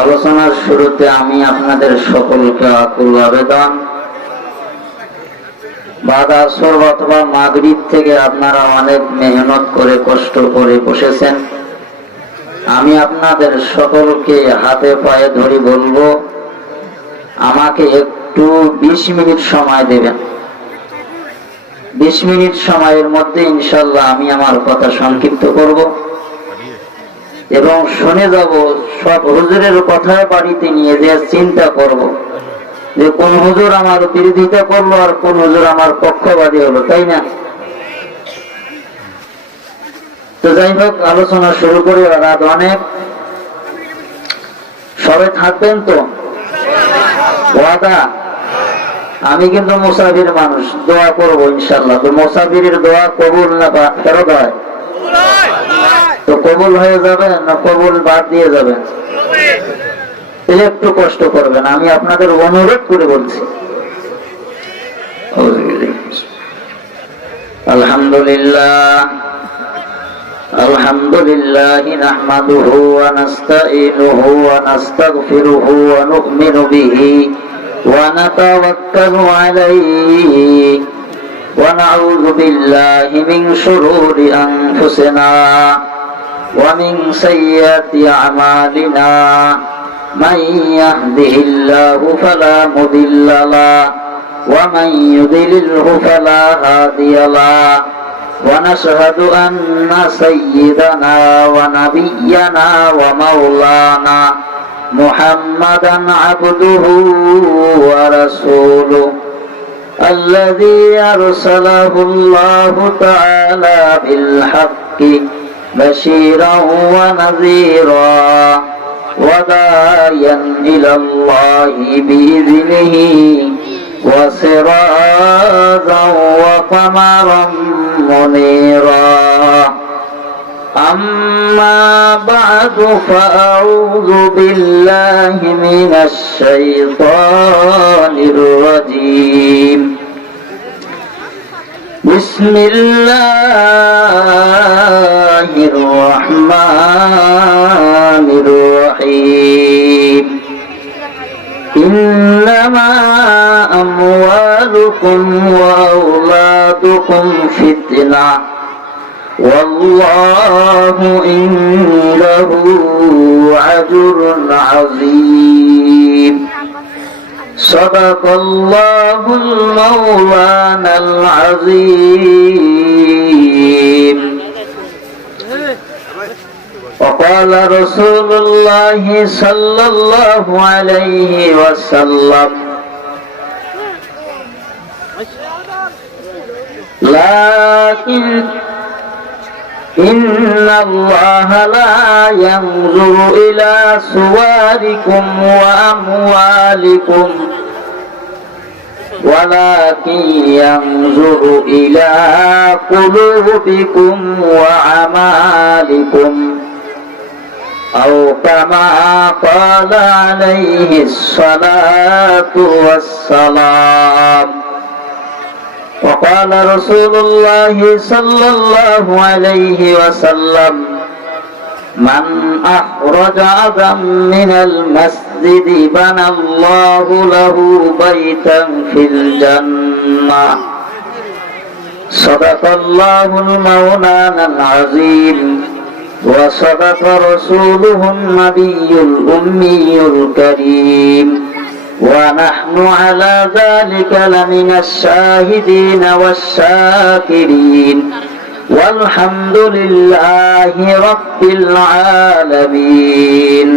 আলোচনার শুরুতে আমি আপনাদের সকলকে আকুল আবেদন, বাদ আসর অথবা মাগরিব থেকে আপনারা অনেক মেহনত করে কষ্ট করে বসেছেন। আমি আপনাদের সকলকে হাতে পায়ে ধরে বলবো, আমাকে একটু 20 মিনিট সময় দেবেন। 20 মিনিট সময়ের মধ্যে ইনশাল্লাহ আমি আমার কথা সংক্ষিপ্ত করব এবং শুনে যাব। সব হুজুরের কথায় বাড়িতে নিয়ে যে চিন্তা করব যে কোন হুজুর আমার বিরোধিতা করলো আর কোন হুজুর আমার পক্ষপাতী হলো, তাই না? তো যাই হোক, আলোচনা শুরু করে। রাত অনেক, সবাই থাকবেন তো? ওয়াদা? আমি কিন্তু মুসাফির মানুষ, দোয়া করবো ইনশাল্লাহ। তো মুসাফিরের দোয়া কবুল না ফেরত হয়? তো কবুল হয়ে যাবে না কবুল বাদ দিয়ে যাবেন? একটু কষ্ট করবেন, আমি আপনাদের অনুরোধ করে বলছি। আলহামদুলিল্লাহ আলহামদুলিল্লাহ নাহমাদুহু ওয়া নাস্তাঈনুহু ওয়া নাস্তাগফিরুহু ওয়া নু'মিনু বিহি ওয়া নাতাওয়াক্কালু আলাইহি ওয়া নাউযু বিল্লাহি মিন শুরুরি আনফুসিনা ওয়া মিন সাইয়্যাতি আমালিনা। من يهده الله فلا مضل له ومن يضلله فلا هادي له ونشهد أن سيدنا ونبينا ومولانا محمدا عبده ورسوله الذي أرسله الله تعالى بالحق بشيرا ونذيرا وداعيا إلى الله بإذنه وسراجا وقمرا منيرا. أما بعد فأعوذ بالله من الشيطان الرجيم. بسم الله الرحمن الرحيم. إنما أموالكم وأولادكم فتنة والله عنده أجر عظيم. صدق الله المولانا العظيم. وقال رسول الله صلى الله عليه وسلم لكن إن الله لا ينظر إلى صوركم وأموالكم ولكن ينظر إلى قلوبكم وأعمالكم أو كما قال عليه الصلاة والسلام. وقال رسول الله صلى الله عليه وسلم من أخرج أذى من المسجد بنى الله له بيتا في الجنة. صدق الله المولانا العظيم وصدق رسوله النبي الأمي الكريم ونحن على ذلك لمن الشاهدين والشاكرين والحمد لله رب العالمين.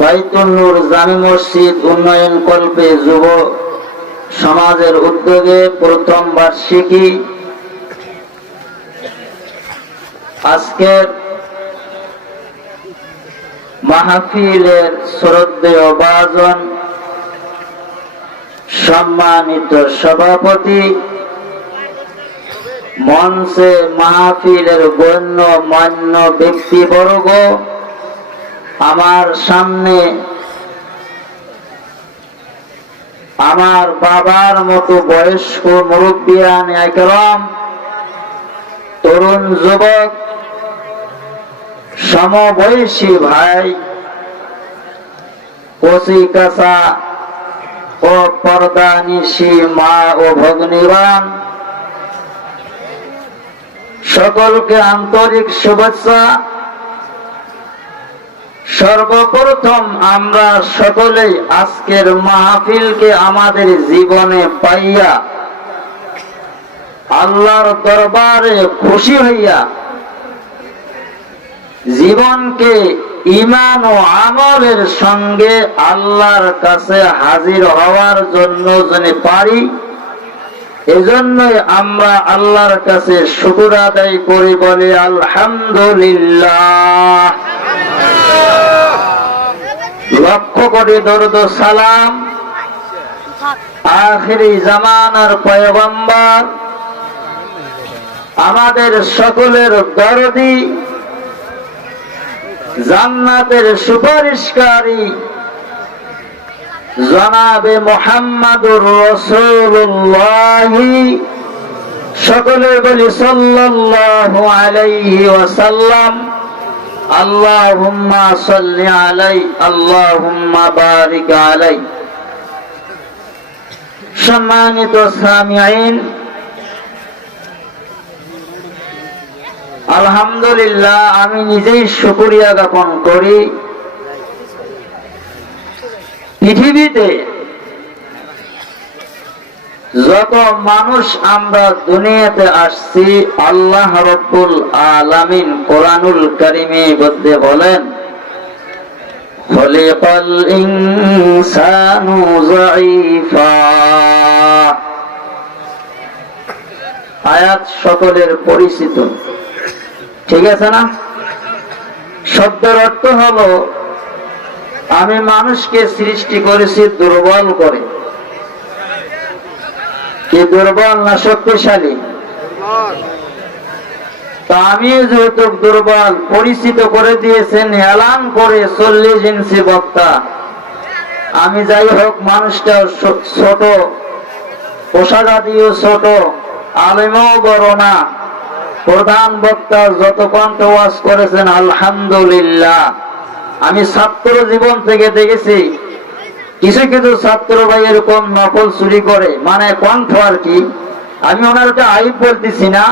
বাইতুল নূর জামে মসজিদ উন্নয়ন কল্পে যুব সমাজের উদ্যোগে প্রথম বার্ষিকী আজকের মাহফিলের শ্রদ্ধেয় ভাজন, সম্মানিত সভাপতি, মঞ্চে মাহফিলের গণ্য মান্য ব্যক্তিবর্গ, আমার সামনে আমার বাবার মতো বয়স্ক মুরব্বিয়ান একরাম, তরুণ যুবক, সমবয়সী ভাই, কচি কাঁচা ও পর্দানিশী মা ও ভগ্নীগণ, সকলকে আন্তরিক শুভেচ্ছা। সর্বপ্রথম আমরা সকলেই আজকের মাহফিলকে আমাদের জীবনে পাইয়া আল্লাহর দরবারে খুশি হইয়া জীবনকে ঈমান ও আমলের সঙ্গে আল্লাহর কাছে হাজির হওয়ার জন্য যদি পারি, এজন্যই আমরা আল্লাহর কাছে শুকর আদায় করি, বলি আলহামদুলিল্লাহ। লক্ষ কোটি দরুদ ও সালাম আখিরি জামানার পয়গম্বর, আমাদের সকলের দরদি, জান্নাতের সুপারিশকারী জনাবে মুহাম্মাদুর রাসূলুল্লাহ, সকলে বলি সাল্লাল্লাহু আলাইহি ওয়াসাল্লাম। আল্লাহুম্মা সাল্লি আলাইহি, আল্লাহুম্মা বারিক আলাইহি। সম্মানিত সামিঈন, আলহামদুলিল্লাহ, আমি নিজেই শুকরিয়া জ্ঞাপন করি। পৃথিবীতে যত মানুষ আমরা দুনিয়াতে আসছি, আল্লাহ রাব্বুল আলামিন কোরআনুল কারীমে মধ্যে বলেন, খলিকাল ইনসানু যায়ীফা। আয়াত সকলের পরিচিত, ঠিক আছে না? শব্দের অর্থ হলো আমি মানুষকে সৃষ্টি করেছি দুর্বল করে। কি দুর্বল না শক্তিশালী? তা আমি যেহেতু দুর্বল, পরিচিত করে দিয়েছেন এলান করে 40 ইঞ্চি বক্তা। আমি যাই হোক, মানুষটা ছোট, পোশাকাদিও ছোট, আলেমও বড় না। প্রধান বক্তা যত কণ্ঠ ওয়াজ করেছেন আলহামদুলিল্লাহ। আমি ছাত্র জীবন থেকে দেখেছি কিছু কিছু ছাত্র ভাই এরকম নকল চুরি করে, মানে কণ্ঠ আর কি। আমি ওনারকে আইব বলতেছি না,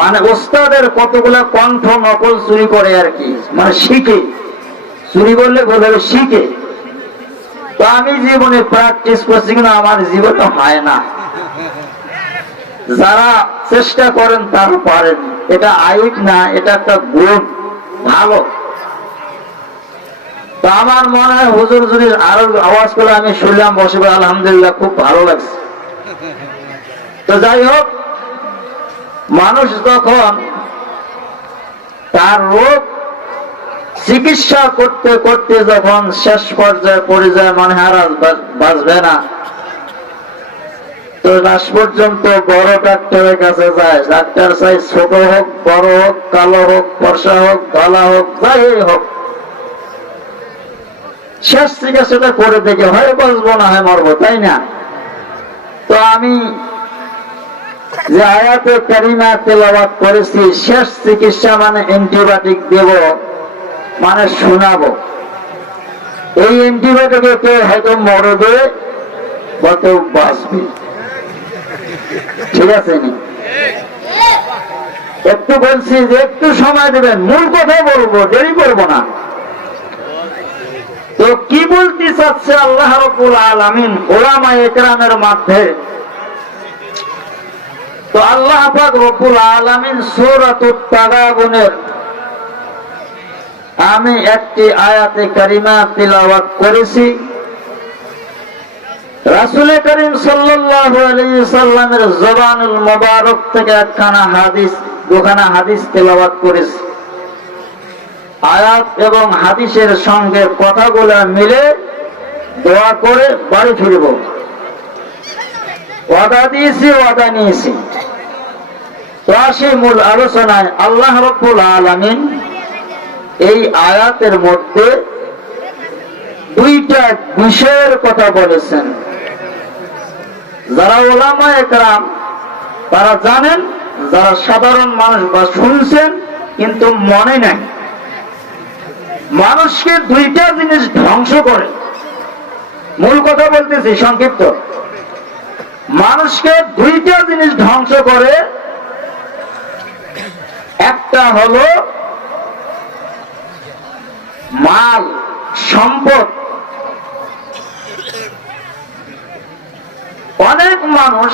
মানে ওস্তাদের কতগুলা কণ্ঠ নকল চুরি করে আর কি, মানে শিখে। চুরি বললে বলে শিখে। তো আমি জীবনে প্র্যাকটিস করছি, কিন্তু আমার জীবনে হয় না। যারা চেষ্টা করেন তারা পারেন, এটা আইব না, এটা একটা গুণ, ভালো। তো আমার মনে হয় হুজুর যদি আরো আওয়াজ করে আমি শুনলাম, বসে আলহামদুলিল্লাহ, খুব ভালো লাগছে। তো যাই হোক, মানুষ যখন তার রোগ চিকিৎসা করতে করতে যখন শেষ পর্যায়ে পড়ে যায়, মানে আর বাঁচবে না, তো লাশ পর্যন্ত বড় ডাক্তারের কাছে যায়। ডাক্তার চাই ছোট হোক, বড় হোক, কালো হোক, ফর্সা হোক, ধলা হোক, যাই হোক, শেষ চিকিৎসাটা করে দেখে হয় বাঁচবো না হয় মরবো, তাই না? তো আমি যে আয়াতে কারিমা তেলাওয়াত করেছি, শেষ চিকিৎসা মানে অ্যান্টিবায়োটিক দেব, মানে শোনাবো। এই অ্যান্টিবায়োটিকে কেউ হয়তো মরবে বা কেউ বাঁচবে, ঠিক আছে নি? একটু বলছি যে একটু সময় দেবেন, মূল কথাই বলবো, দেরি করবো না। তো কি বলতে চাচ্ছে আল্লাহ রাব্বুল আলামিন উলামায়ে কেরামের মধ্যে? তো আল্লাহ পাক রব্বুল আলামিন সূরাতুত তাগাবুনের আমি একটি আয়াতে কারিমা তিলাওয়াত করেছি। রাসূল করিম সাল্লাল্লাহু আলাইহি সাল্লামের জবানুল মুবারক থেকে একখানা হাদিস, দুখানা হাদিস তেলাওয়াত করেছি। আয়াত এবং হাদিসের সঙ্গে কথাগুলো মিলে দোয়া করে বাড়ি ফিরব। ওয়াদা দিয়েছি, ওয়াদা নিয়েছি। তো আসি মূল আলোচনায়। আল্লাহ রাব্বুল আলামিন এই আয়াতের মধ্যে দুইটা বিষয়ের কথা বলেছেন। যারা উলামায়ে কেরাম তারা জানেন, যারা সাধারণ মানুষ বা শুনছেন কিন্তু মনে নাই। মানুষকে দুইটা জিনিস ধ্বংস করে। মূল কথা বলতেছি সংক্ষিপ্ত। মানুষকে দুইটা জিনিস ধ্বংস করে, একটা হলো মাল সম্পদ। অনেক মানুষ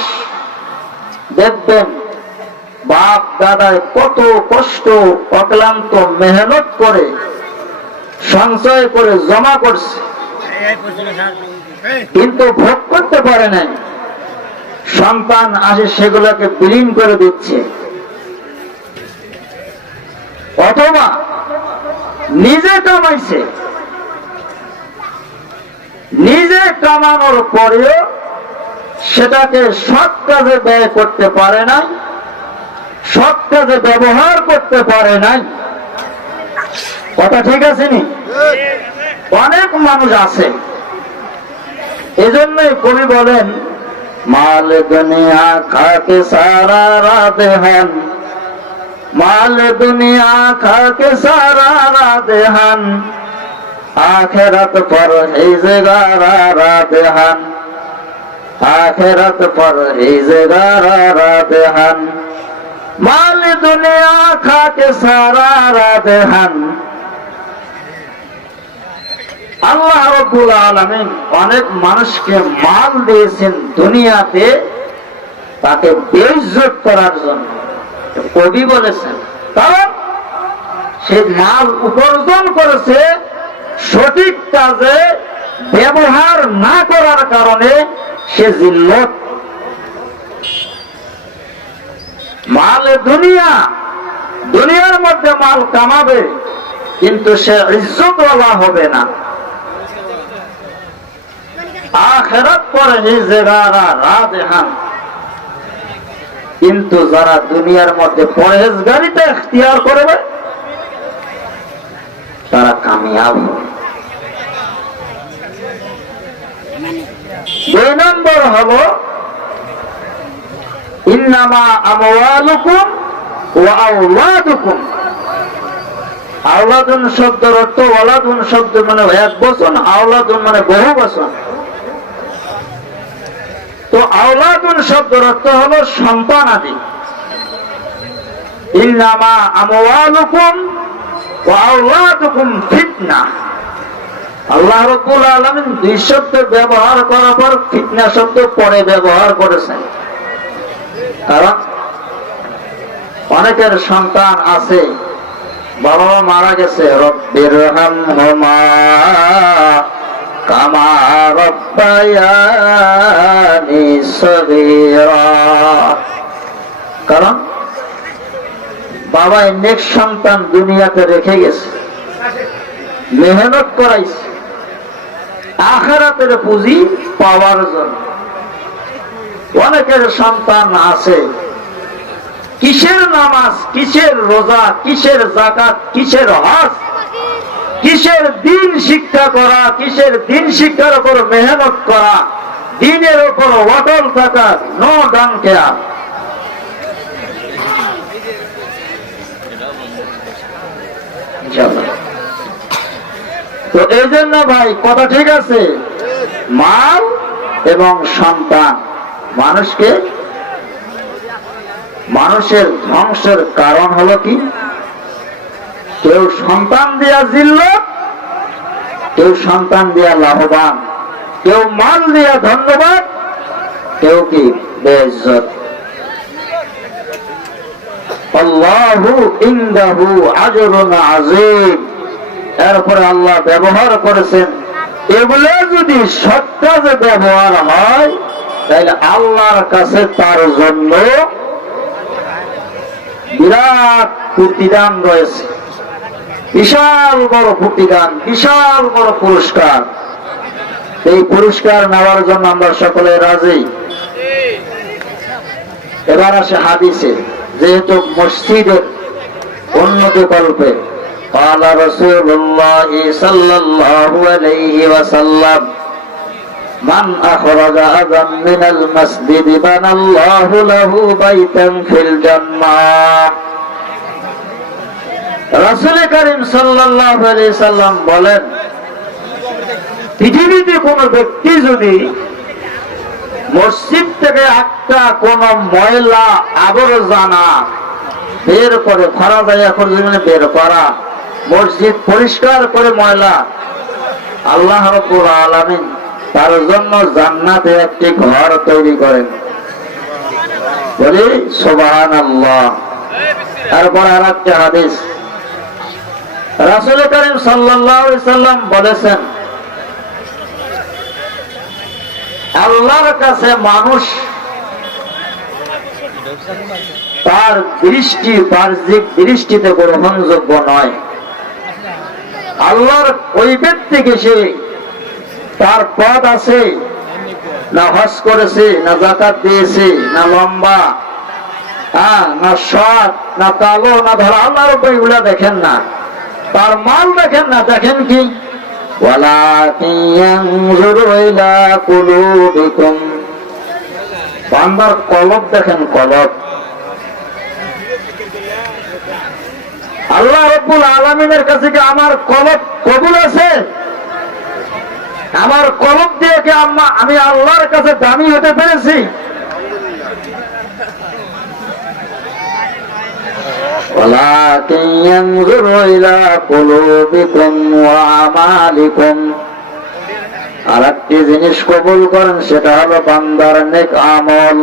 দেখবেন বাপ দাদায় কত কষ্ট অক্লান্ত মেহনত করে সঞ্চয় করে জমা করছে, কিন্তু ভোগ করতে পারে নাই। সন্তান আসে সেগুলোকে বিলীন করে দিচ্ছে, অথবা নিজে কামাইছে, নিজে কামানোর পরেও সেটাকে সৎ কাজে ব্যয় করতে পারে নাই, সৎ কাজে ব্যবহার করতে পারে নাই। কথা ঠিক আছে নি? অনেক মানুষ আছে। এজন্যই কবি বলেন, মাল দুনিয়া খাকে সারা রাধেহান, মাল দুনিয়া খাকে সারা রাধেহান, আখেরাত পর হিজগারা রাধেহান, আখেরাত পর হিজগারা রাধেহান, মাল দুনিয়া খাকে সারা রাধেহান। আল্লাহ রাব্বুল আলামিন অনেক মানুষকে মাল দিয়েছেন দুনিয়াতে তাকে বেইজ্জত করার জন্য। কবি বলেছেন, কারণ সে মাল উপার্জন করেছে সঠিক কাজে ব্যবহার না করার কারণে সে জিল্লত। মাল দুনিয়ার মধ্যে মাল কামাবে, কিন্তু সে ইজ্জতওয়ালা হবে না। আখিরাত পরে হিজগারা রাধেহান। কিন্তু যারা দুনিয়ার মধ্যে পরহেজগারিতা ইখতিয়ার করবে তারা কামিয়াব হবে। 2 নম্বর হলো ইন্নামা আমওয়ালুকুম ওয়া আওলাদুকুম। আওলাদুন শব্দের অর্থ, ওয়ালাদুন শব্দ মানে এক বচন, আওলাদুন মানে বহু বচন। তো আওলাদুন শব্দের অর্থ হলো সন্তান আদি। ইন্নামা আমওয়ালুকুম ওয়া আওলাদুকুম ফিতনা। আল্লাহ রাব্বুল আলামিন 2 শব্দ ব্যবহার করার পর ফিতনা শব্দ পরে ব্যবহার করেছেন। কারণ অনেকের সন্তান আছে, বাবা মা মারা গেছে, রব্বিরহামহুমা কামা রাব্বায়ানি সগীরা। কারণ বাবা নেক সন্তান দুনিয়াতে রেখে গেছে, মেহনত করাইছে আখিরাতের পুঁজি পাওয়ার জন্য। অনেকের সন্তান আছে, কিসের নামাজ, কিসের রোজা, কিসের যাকাত, কিসের হজ, কিসের দিন শিক্ষা করা, কিসের দিন শিক্ষার উপর মেহনত করা, দিনের উপর অটল থাকা, নো ডান কেয়ার। তো এই জন্য ভাই কথা ঠিক আছে, মাল এবং সন্তান মানুষের ধ্বংসের কারণ হলো কি? কেউ সন্তান দিয়া জিল্লত, কেউ সন্তান দিয়া লাভবান, কেউ মাল দিয়া ধন্যবাদ, কেউ কি বেইজ্জত। আল্লাহু ইনদাহু আজরুন আযীম। এরপরে আল্লাহ ব্যবহার করেছেন, এগুলো যদি সৎ কাজে ব্যবহার হয় তাহলে আল্লাহর কাছে তার জন্য বিরাট প্রতিদান রয়েছে, বিশাল বড় প্রতিদান, বিশাল বড় পুরস্কার। এই পুরস্কার নেওয়ার জন্য আমরা সকলে রাজি। এবার আসে হাদিসে, যেহেতু মসজিদের উন্নতি কল্পে قال رسول الله صلى الله عليه وسلم من أخرج أذى من المسجد بنى الله له بيتا في الجنة রাসূল করিম সাল্লাল্লাহু আলাইহি সাল্লাম বলেন, পৃথিবীতে কোন ব্যক্তি যদি মসজিদ থেকে একটা কোন ময়লা আবর্জনা বের করে, খরা যায় এখন বের করা, মসজিদ পরিষ্কার করে ময়লা, আল্লাহ রাব্বুল আলামিন তার জন্য জান্নাতে একটি ঘর তৈরি করেন। বলি সুবহানাল্লাহ। তারপর আরেকটা হাদিস, রাসূল করিম সাল্লাল্লাহু আলাইহি সাল্লাম বলেছেন, আল্লাহর কাছে মানুষ তার দৃষ্টি বাহ্যিক দৃষ্টিতে গ্রহণযোগ্য নয়। আল্লাহর ওই ব্যক্তিকে সে তার পদ আছে, না হজ করেছে, না যাকাত দিয়েছে, না লম্বা, না সৎ, না কালো, না ধরা, আল্লাহর উপর এগুলা দেখেন না। তার মাল দেখেন না, দেখেন কি বান্দার কলব দেখেন, কলব। আল্লাহ রাব্বুল আলামিনের কাছে কি আমার কলব কবুল আছে? আমার কলব দিয়ে কি আমি আল্লাহর কাছে দামি হতে পেরেছি? ওয়ালাকিন ইয়ানজুরু ইলা কুলুবিকুম ওয়া আমালিকুম। আরেকটি জিনিস কবুল করেন, সেটা হলো বান্দার নেক আমল।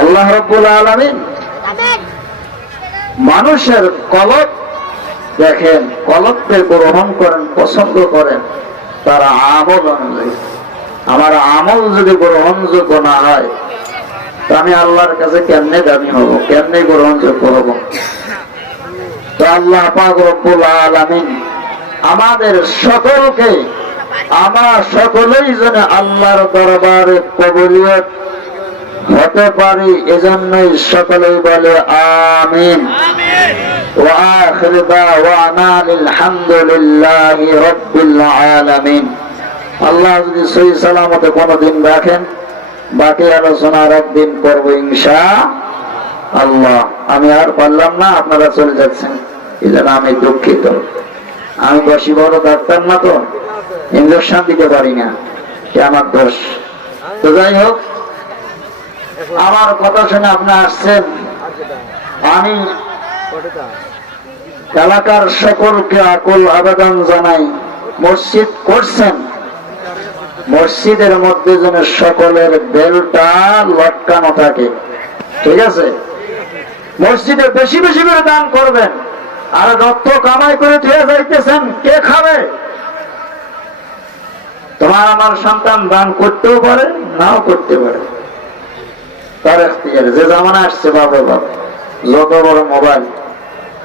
আল্লাহ রাব্বুল আলামিন মানুষের কলব দেখেন, কলবকে গ্রহণ করেন, পছন্দ করেন তার আমল অনুযায়ী। আমার আমল যদি গ্রহণযোগ্য না হয়, তো আমি আল্লাহর কাছে কেমনে দামি হব, কেমনে গ্রহণযোগ্য হব? তো আল্লাহ পাক রব্বুল আলামিন আমাদের সকলকে, আমরা সকলেই যেন আল্লাহর দরবারে কবুলিয়ত হতে পারি, এজন্যই সকলেই বলে আমিন। ওয়া আখিরু দাওয়ানা আলহামদুলিল্লাহি রাব্বিল আলামিন। আল্লাহ যদি সহি সালামতে কোনদিন রাখেন, বাকি আলোচনা আর একদিন করবো ইনশাআল্লাহ। আমি আর পারলাম না, আপনারা চলে যাচ্ছেন, এই জন্য আমি দুঃখিত। আমি বসি বড় ডাক্তার না, তো ইঞ্জেকশন দিতে পারি না, সে আমার দোষ। তো যাই হোক, আমার কথা শুনে আপনি আসছেন, আমি এলাকার সকলকে আকুল আবেদন জানাই, মসজিদ করছেন, মসজিদের মধ্যে যেন সকলের বেলটা লটকানো থাকে, ঠিক আছে? মসজিদে বেশি বেশি করে দান করবেন। আর রক্ত কামাই করে ধুয়ে যাইতেছেন, কে খাবে? তোমার আমার সন্তান দান করতেও পারে, নাও করতে পারে, তার এখতিয়ার। যে জামানা আসছে বাবা বাবা, যত বড় মোবাইল,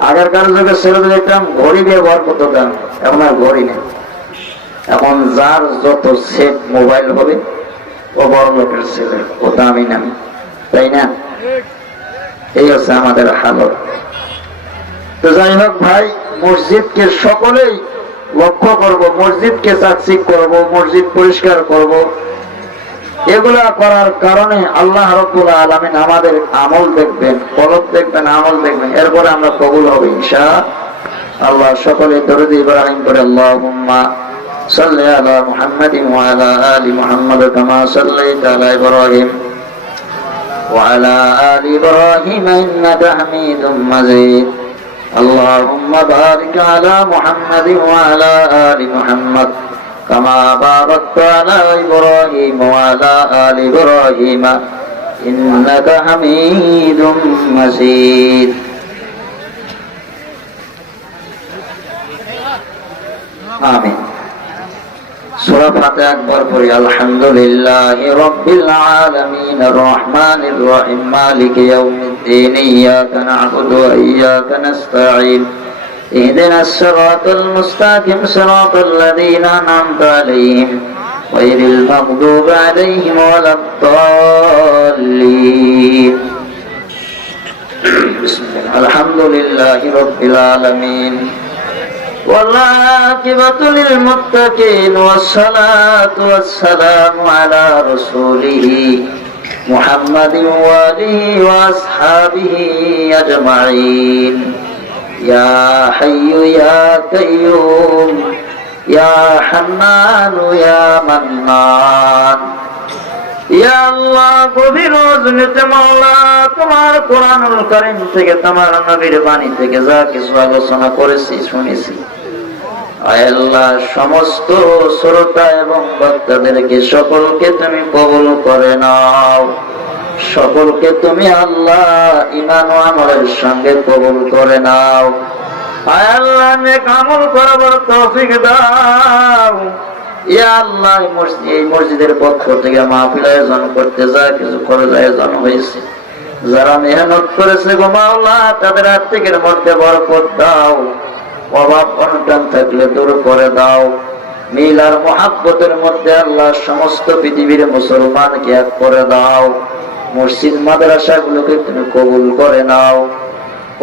আগেরকার যুগে ছেলেদের দেখতাম ঘড়ি ব্যবহার করতে দান, এখন আর ঘড়ি নেই। এখন যার যত সেট মোবাইল হবে, ও বড় লোকের ছেলে, ও দামি নামি, তাই না? এই হচ্ছে আমাদের হালত। তো যাই হোক ভাই, মসজিদকে সকলেই লক্ষ্য করব, মসজিদকে চাকচিক করব, মসজিদ পরিষ্কার করব। এগুলা করার কারণে আল্লাহ রাব্বুল আলামিন আমাদের আমল দেখবেন, কলব দেখবেন, আমল দেখবেন, এরপরে আমরা কবুল হবে ইনশাআল্লাহ। সকলে দরুদ ইব্রাহিম করে আল্লাহুম্মা সাল্লি আলা মুহাম্মাদিন ওয়া আলা আলি মুহাম্মাদ কামা সাল্লাইতা আলা ইব্রাহিম ওয়া আলা আলি ইব্রাহিম ইন্নাকা হামিদুম মাজিদ। আল্লাহুম্মা বারিক আলা মুহাম্মাদিন ওয়া আলা আলি মুহাম্মাদ কামা বারাকতা আলা ইব্রাহিম ওয়া আলা আলি ইব্রাহিম ইন্নাকা হামিদুম মাজিদ। আমিন। সূরা ফাতিহা একবার পড়ি। আলহামদুলিল্লাহি রাব্বিল আলামিন আর রহমানির রহিম মালিকি ইয়াউমিদ্দিন ইয়্যাকা না'বুদু ওয়া ইয়্যাকা নাস্তাঈন ইহদিনাস সিরাতাল মুস্তাকিম সিরাতাল লাযীনা আন'আমতা আলাইহিম গায়রিল মাগদুবি আলাইহিম ওয়ালাদ দাল্লিন। বিসমিল্লাহ। আলহামদুলিল্লাহি রাব্বিল আলামিন والعاقبة للمتقين والصلاة والسلام على رسوله محمد وآله وأصحابه أجمعين يا حي يا قيوم يا حنان يا منان ইয়া আল্লাহ, গভীর রজনীতে মাওলা তোমার কোরআনুল কারীম থেকে তোমার নবীর বাণী থেকে যা কিছু আলোচনা করেছি শুনেছি, আয় আল্লাহ সমস্ত শ্রোতা এবং বক্তাদেরকে সকলকে তুমি কবুল করে নাও। সকলকে তুমি আল্লাহ ঈমান ও আমলের সঙ্গে কবুল করে নাও। আয় আল্লাহ নেক আমল করার তৌফিক দাও। ইয়া আল্লাহ, এই মসজিদের পক্ষ থেকে মাহফিল আয়োজন করতে যা কিছু খরচ আয়োজন হয়েছে, যারা মেহনত করেছে গো মাওলা তাদের আর্থিকের মধ্যে বরকত দাও। অভাব অনটন থাকলে দূর করে দাও। মিল আর মহাব্বতের মধ্যে আল্লাহ সমস্ত পৃথিবীর মুসলমানকে এক করে দাও। মসজিদ মাদ্রাসা গুলোকে তুমি কবুল করে নাও।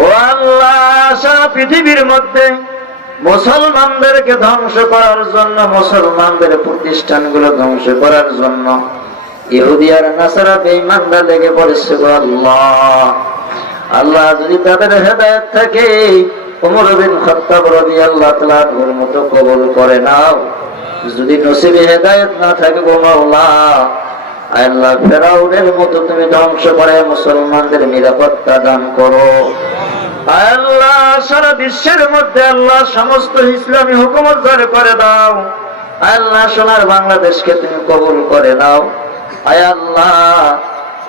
ও আল্লাহ, সারা পৃথিবীর মধ্যে মুসলমানদেরকে ধ্বংস করার জন্য, মুসলমানদের প্রতিষ্ঠানগুলো ধ্বংস করার জন্য ইহুদি আর নাসারা বেঈমানরা লেগে পড়েছে গো আল্লাহ। আল্লাহ যদি তাদের হেদায়েত থাকে ওমর বিন খাত্তাব রাদিয়াল্লাহু তাআলা ওর মতো কবুল করে নাও। যদি নসিবে হেদায়েত না থাকে গো মাওলা, আল্লাহ ফেরাউনের মতো তুমি ধ্বংস করে মুসলমানদের নিরাপত্তা দান করো। আল্লাহ সারা বিশ্বের মধ্যে আল্লাহ সমস্ত ইসলামী হুকুমত জারি করে দাও। আল্লাহ সোনার বাংলাদেশকে তুমি কবুল করে নাও। আয় আল্লাহ,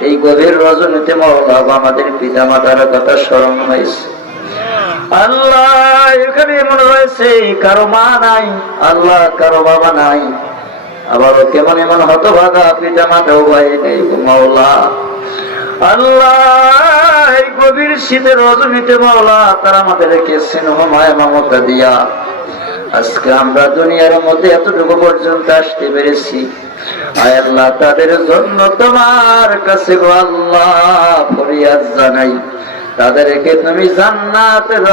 এই গভীর রজনীতে মাওলা আমাদের পিতা মাতার কথা স্মরণ হয়েছে। আল্লাহ এখানে মনে হয়েছে কারো মা নাই, আল্লাহ কারো বাবা নাই, আবারও কেমন এমন হতভাগা পিতা মাতাও ভাই নেই গো মাওলা। আল্লাহ এই গভীর শীতের রজনীতে মাওলা তারা আমাদেরকে স্নেহ মায়া মমতা দিয়া আজকে আমরা দুনিয়ার মধ্যে এতটুকু পর্যন্ত আসতে পেরেছি। আয় আল্লাহ, তাদের জন্য তোমার কাছে গো আল্লাহ ফরিয়াদ জানাই, তাদেরকে তুমি জান্নাতের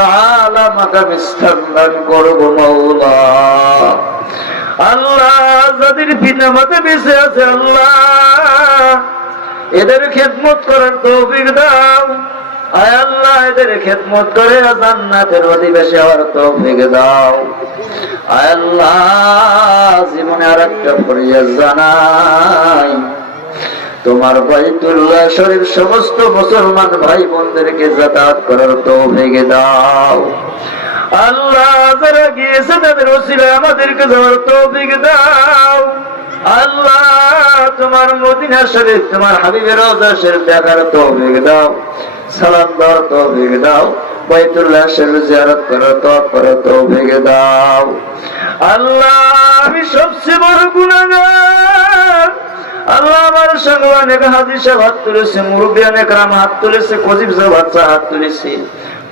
আলা মাকাম স্থান দান করো গো মাওলা। আল্লাহ যাদের পিতা মাতা বেঁচে আছে আল্লাহ এদের খেদমত করার তৌফিক দাও। আয় আল্লাহ এদের খেদমত করে জান্নাতের অধিবাসী হওয়ার তৌফিক দাও। আয় আল্লাহ জীবনে আরেকটা ফরিয়াদ জানাই, তোমার বাইতুল্লাহ শরীফ সমস্ত মুসলমান ভাই বোনদেরকে যাতায়াত করার তৌফিক দাও। আল্লাহ যারা গিয়েছে তাদের ওসিলায় আমাদেরকে যাওয়ার তৌফিক দাও। আল্লাহ তোমার মদিনা শরীফ, তোমার হাবিবের রওজা শরীফ দেখার তৌফিক দাও, সালাম দেওয়ার তৌফিক দাও, বাইতুল্লাহ শরীফ জিয়ারত করার তৌফিক দাও। আল্লাহ আমি সবচেয়ে বড় গুনাহগার। আল্লাহ আমার সঙ্গে অনেক হাজি সাহেব হাত তুলেছে, মুরব্বী অনেক রাম হাত তুলেছে, কজিব সাহেব বাচ্চা হাত তুলেছে,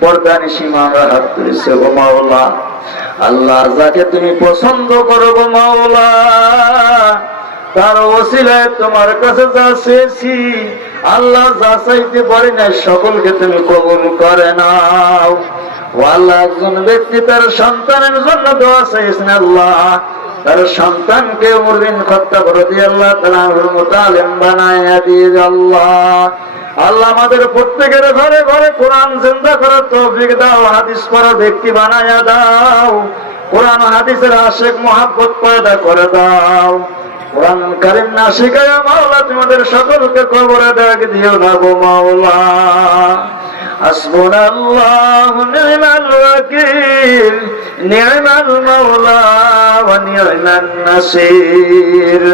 পর্দানি সীমা আমরা হাত তুলেছে গো মাওলা। আল্লাহ যাকে তুমি পছন্দ করো গো মাওলা তার ওসিলায় তোমার কাছে যা চেয়েছি আল্লাহ, যা চাইতে পারি না সকলকে তুমি কবুল করে নাও। ও আল্লাহ, একজন ব্যক্তি তার সন্তানের জন্য দোয়া চাইছেন আল্লাহ, তার সন্তানকে ওমর বিন খাত্তাব রাদিয়াল্লাহু তাআলা আনহুর মতো আলেম বানায়া দিয়ে আল্লাহ। আল্লাহ আমাদের প্রত্যেকের ঘরে ঘরে কোরআন জিন্দা করার তৌফিক দাও, হাদিস পড়া ব্যক্তি বানায়া দাও, কোরআন হাদিসের আশিক মহব্বত পয়দা করে দাও। কোরআন কারীম না শিখায়া মাওলা তোমাদের সকলকে কবরে ডাক দিও না গো মাওলা। হাসবুনাল্লাহু নি'মাল ওয়াকিল, নি'মাল মাওলা ওয়া নি'মান নাসির।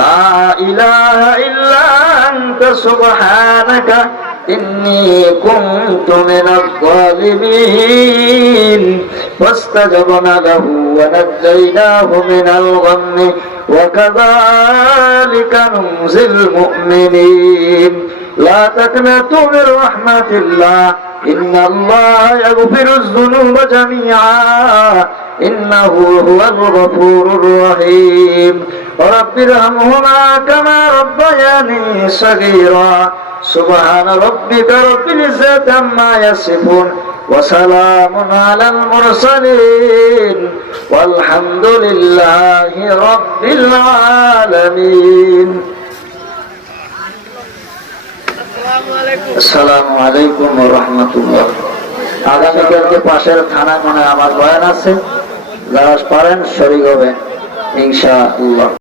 লা ইলাহা ইল্লা আনতা সুবহানাকা ইন্নী কুনতু মিনাজ জালিমিন। ফাস্তাজাবনা লাহু ওয়া নাজ্জায়নাহু মিনাল গাম্মি ওয়া কাযালিকা নুনজিল মুমিনিন। لا تقنطوا من رحمة الله إن الله يغفر الذنوب جميعا إنه هو الغفور الرحيم. رب ارحمهما كما ربياني صغيرا. سبحان ربك رب العزة عما يصفون وسلام على المرسلين والحمد لله رب العالمين আসসালামু আলাইকুম ওয়া রাহমাতুল্লাহ। আগামীকালকে পাশের থানা মানে আমার বয়ান আছে, যারা পারেন শরীক হবেন ইনশাআল্লাহ।